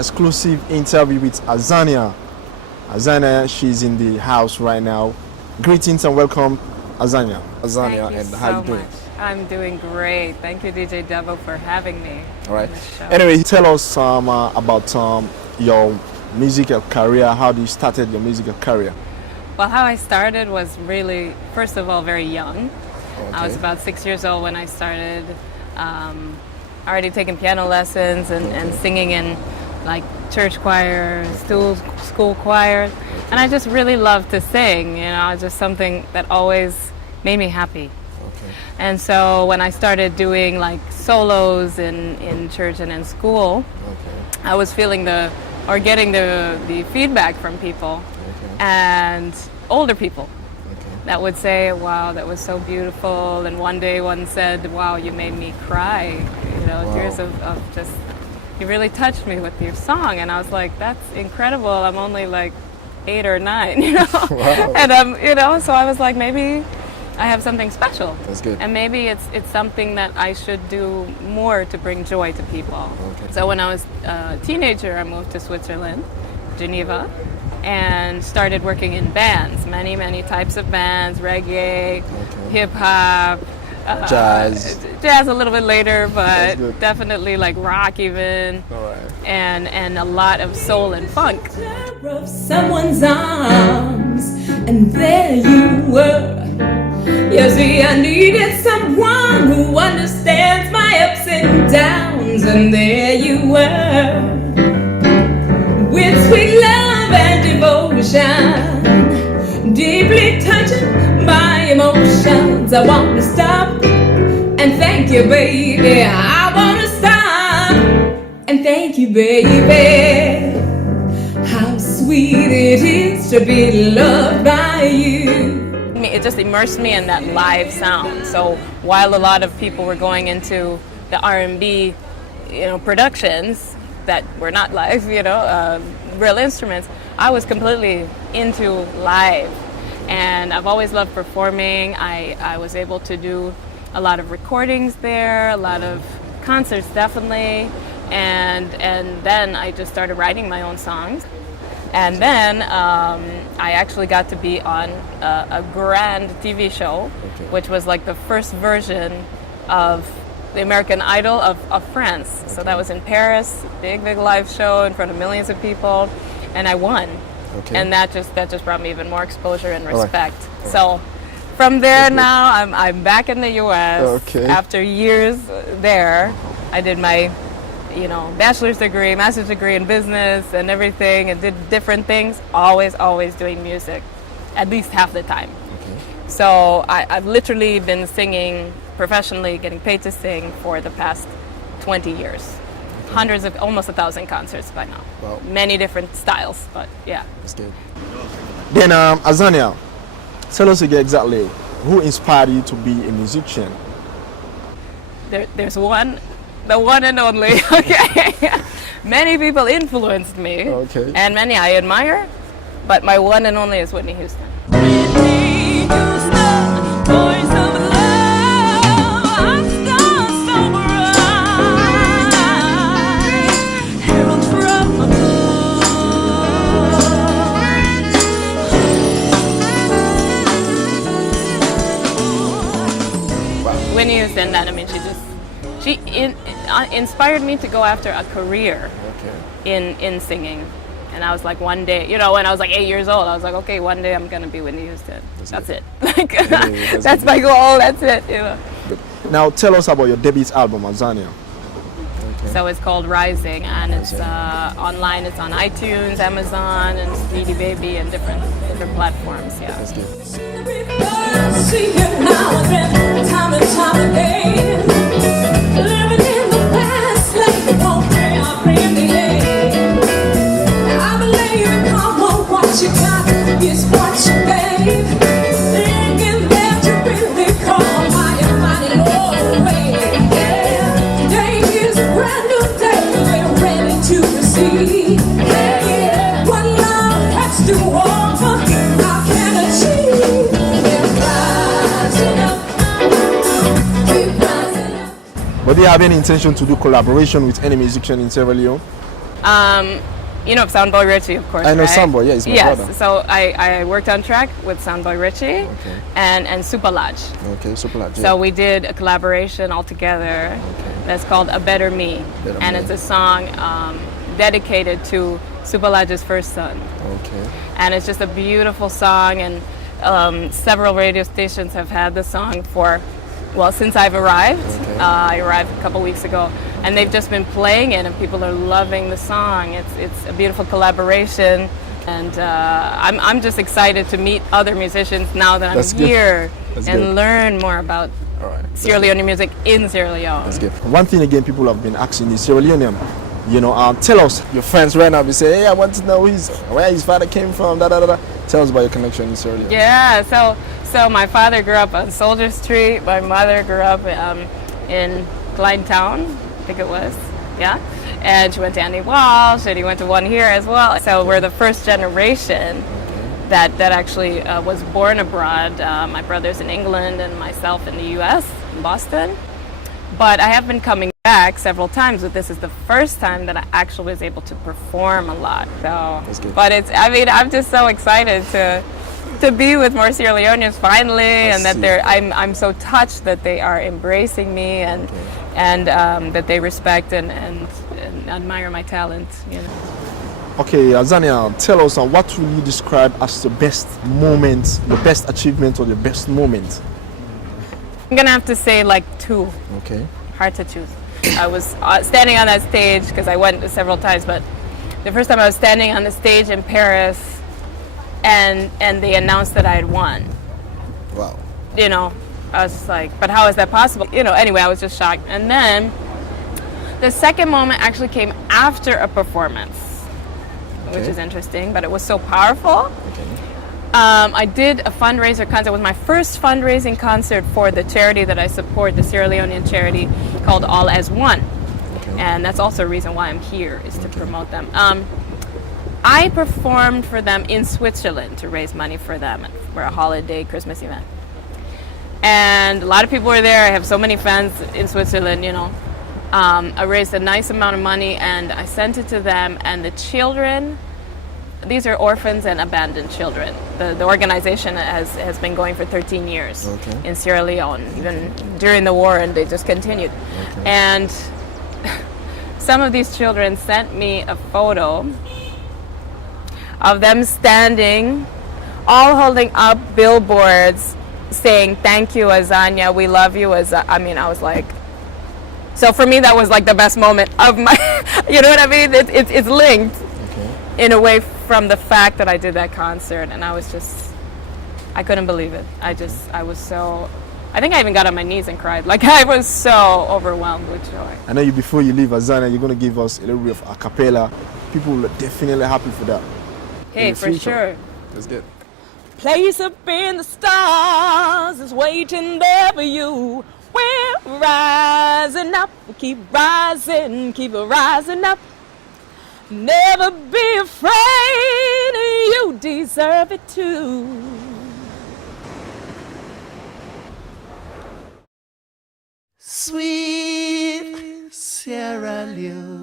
exclusive interview with Azania. Azania, she's in the house right now. Greetings and welcome, Azania. Azania, Thank you and so how you doing? much. I'm doing great. Thank you, DJ Devo, for having me. All right. on the show. Anyway, tell us about your musical career. How you started your musical career? Well, how I started was really, first of all, very young. I was about 6 years old when I started already taking piano lessons and singing in like church choirs, school choirs. And I just really loved to sing, you know, just something that always made me happy. Okay. And so when I started doing like solos in church and in school, I was feeling getting the feedback from people and older people that would say, wow, that was so beautiful. And one day one said, wow, you made me cry, you know, tears of just, you really touched me with your song. And I was like, that's incredible. I'm only like 8 or 9, you know. Wow. And you know, so I was like, maybe I have something special. That's good. And maybe it's something that I should do more to bring joy to people. Okay. So when I was a teenager, I moved to Switzerland, Geneva, and started working in bands, many types of bands, reggae, hip hop, jazz a little bit later, but definitely like rock even, and a lot of soul and funk. Of someone's arms, and there you were. You see, I needed someone who understands my ups and downs, and there you were. With sweet love and devotion, deeply touching my emotions. I want to stop and thank you, baby. I want to stop and thank you, baby. How sweet it is to be loved by you. It just immersed me in that live sound. So while a lot of people were going into the R&B, you know, productions that were not live, you know, real instruments, I was completely into live. And I've always loved performing. I was able to do a lot of recordings there, a lot of concerts definitely. And then I just started writing my own songs. And then I actually got to be on a grand TV show, which was like the first version of the American Idol of France. So that was in Paris, big live show in front of millions of people, and I won. And that just brought me even more exposure and respect. So from there now, I'm back in the U.S. After years there. I did my bachelor's degree, master's degree in business and everything, and did different things, always doing music, at least half the time. So I've literally been singing professionally, getting paid to sing for the past 20 years. Hundreds of, almost 1,000 concerts by now. Wow. Many different styles, but yeah. That's good. Then Azania, tell us again exactly who inspired you to be a musician? There's one. The one and only, okay. Many people influenced me, and many I admire, but my one and only is Whitney Houston. Whitney Houston, voice of love, our stars so bright, herald from above. Whitney Houston, that, I mean, she inspired me to go after a career in singing. And I was like, one day, you know, when I was like 8 years old, I was like, okay, one day I'm going to be Whitney Houston. That's it. Like, that's my goal. That's it. You know. Now tell us about your debut album, Azania. So it's called Rising, and it's online. It's on iTunes, Amazon, and CD Baby, and different platforms. Yeah. That's good. see you now and then, time and time again. Living in the past, like the won't pay our premium. I believe in karma, what you got is what you gave. Thinking that you really call my mighty Lord away. Yeah, today is a brand new day, we're ready to receive. Yeah, what love has to offer, I can achieve. But do you have any intention to do collaboration with any musician in Sierra Leone? You know Soundboy Richie, of course. I know right? Soundboy, yeah, he's my yes. brother. So I worked on track with Soundboy Richie and Super Lodge. Okay, super large. So we did a collaboration all together that's called A Better Me. Better and Me. it's a song dedicated to Super Lodge's first son. Okay. And it's just a beautiful song, and several radio stations have had the song since I've arrived. Okay. I arrived a couple weeks ago, and they've just been playing it, and people are loving the song. It's a beautiful collaboration, and I'm just excited to meet other musicians now that I'm That's good. here That's and good. learn more about All right. Sierra Leone music in Sierra Leone. That's good. One thing again, people have been asking is Sierra Leonean. You know, tell us, your friends right now, we say, hey, I want to know where his father came from, da da da da. Tell us about your connection in Sierra Leone. Yeah, so my father grew up on Soldier Street. My mother grew up in Town, I think it was, yeah. And she went to Andy Walsh, and he went to one here as well. So we're the first generation that actually was born abroad. My brother's in England and myself in the U.S., in Boston. But I have been coming back several times, but this is the first time that I actually was able to perform a lot. So, That's good. but I'm just so excited to be with more Sierra Leoneans finally, and that I'm so touched that they are embracing me and that they respect and admire my talent. You know. Okay, Azania, tell us what will you describe as the best moment, the best achievement, or the best moment? I'm gonna have to say like two. Okay. Hard to choose. I was standing on that stage because I went several times, but the first time I was standing on the stage in Paris, and they announced that I had won. Wow. You know, I was just like, but how is that possible? You know, anyway, I was just shocked. And then the second moment actually came after a performance, which is interesting, but it was so powerful. Okay. I did a fundraiser concert. It was my first fundraising concert for the charity that I support, the Sierra Leonean charity called All as One. Okay. And that's also a reason why I'm here, is to promote them. I performed for them in Switzerland to raise money for them for a holiday Christmas event. And a lot of people were there. I have so many fans in Switzerland, you know. I raised a nice amount of money, and I sent it to them, and the children, these are orphans and abandoned children. The organization has been going for 13 years in Sierra Leone, even during the war, and they just continued. And some of these children sent me a photo of them standing, all holding up billboards saying, "Thank you, Azania, we love you." I was like, so for me that was like the best moment of my, you know what I mean? It's linked in a way from the fact that I did that concert, and I couldn't believe it. I was so, I think I even got on my knees and cried. Like, I was so overwhelmed with joy. I know before you leave Azania, you're going to give us a little bit of a cappella. People are definitely happy for that. Hey, for sure. That's good. Place up in the stars is waiting there for you. We're rising up, keep rising up. Never be afraid, you deserve it too. Sweet Sierra Leone.